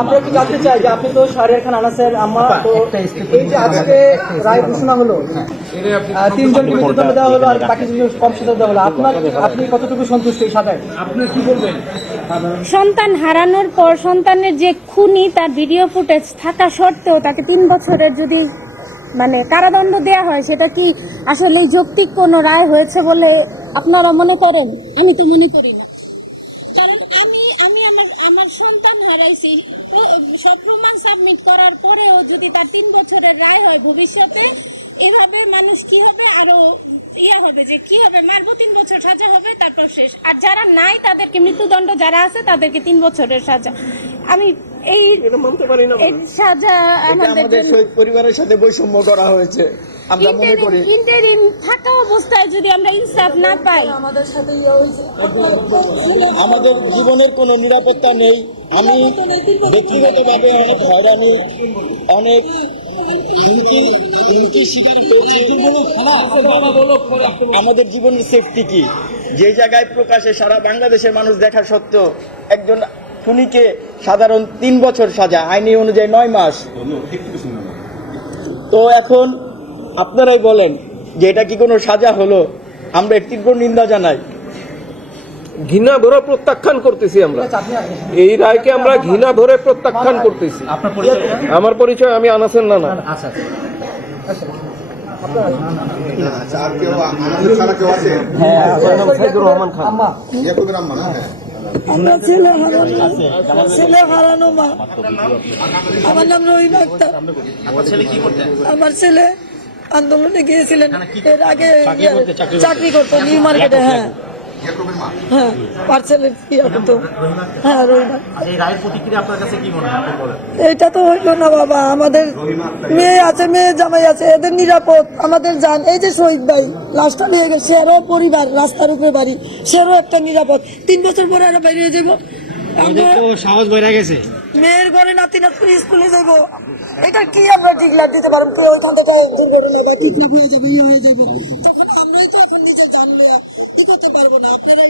আমরা একটু জানতে চাই যে আপনি তো শাহরিয়ার খান আনাসের আম্মা, তো এই যে আজকে রায় ঘোষণা হলো, তিনজনকে মৃত্যুদণ্ড দেওয়া হলো আর বাকি দুজন কম সাজা দেওয়া হলো, আপনি কতটুকু সন্তুষ্ট এই সাজায়? আপনি কি বলবেন? সন্তান হারানোর পর সন্তানের যে খুনি তার ভিডিও ফুটেজ থাকা সত্ত্বেও তাকে 3 বছরের যদি কারাদণ্ড দেয়া হয়, সেটা কি আসলে যৌক্তিক কোনো রায় হয়েছে বলে আপনারা মনে করেন? আমি তো মনে করি না, কারণ আমি আমার সন্তান হারাইছি, সব প্রমাণ সাবমিট করার পরেও যদি তার 3 বছরের রায় হয়, ভবিষ্যতে এভাবে মানুষ কি হবে, আরো হবে যে কি হবে, মারবো 3 বছর সাজা হবে, তারপর শেষ। আর যারা নাই তাদেরকে মৃত্যুদণ্ড, যারা আছে তাদেরকে 3 বছরের সাজা। আমি এই মানতে পারি না, এই সাজা আমাদের শহীদ পরিবারের সাথে বৈষম্য করা হয়েছে। আমরা মনে করি ইন্টারিম থাকা অবস্থায় যদি আমরা ইনসাফ না পাই, আমাদের সাথে আমাদের জীবনের কোনো নিরাপত্তা নেই। আমি ব্যক্তিগতভাবে অনেক হয়রানি, অনেক আমাদের জীবনের সেফটি কি, যে জায়গায় প্রকাশে সারা বাংলাদেশের মানুষ দেখা সত্ত্বেও একজন খুনিকে সাধারণ 3 বছর সাজা, আইনি অনুযায়ী 9 মাস। তো এখন আপনারাই বলেন যে এটা কি কোনো সাজা হলো? আমরা এর তীব্র নিন্দা জানাই, ঘৃণা ভরে প্রত্যাখ্যান করতেছি। আমরা এই রায়কে আমরা ঘৃণা ভরে প্রত্যাখ্যান করতেছি। আমার পরিচয়, আমি আনাসের নানা। আমরা ছেলে হারানো মা। আমার নাম রহিম আক্তার। আমার ছেলে আন্দোলনে গিয়েছিলেন, এর আগে চাকরি করতো নিউ মার্কেটে। হ্যাঁ হ্যাঁ, পার্সেলের ইয়া করতো। হ্যাঁ, এটা তো হইল না বাবা। আমাদের মেয়ে আছে, মেয়ে জামাই আছে, এদের নিরাপদ আমাদের জান। এই যে শহীদ ভাই লাশটা নিয়ে গেছে, সেরও পরিবার, রাস্তার উপরে বাড়ি, সেরও একটা নিরাপদ। 3 বছর পরে আমরা বাইরে যাবো, সাহস বেড়ে গেছে। মেয়ের ঘরে নাতি নাতনি স্কুলে যাবো, এটা কি আমরা ঠিক লাগ দিতে পারবো? কেউ ওইখান থেকে দুর্ঘটনা বা কিডন্যাপ হয়ে যাবে, ইয়ে হয়ে যাবো, তখন আমরাই তো এখন নিজের জান লইয়া কি করতে পারবো না। আপনারা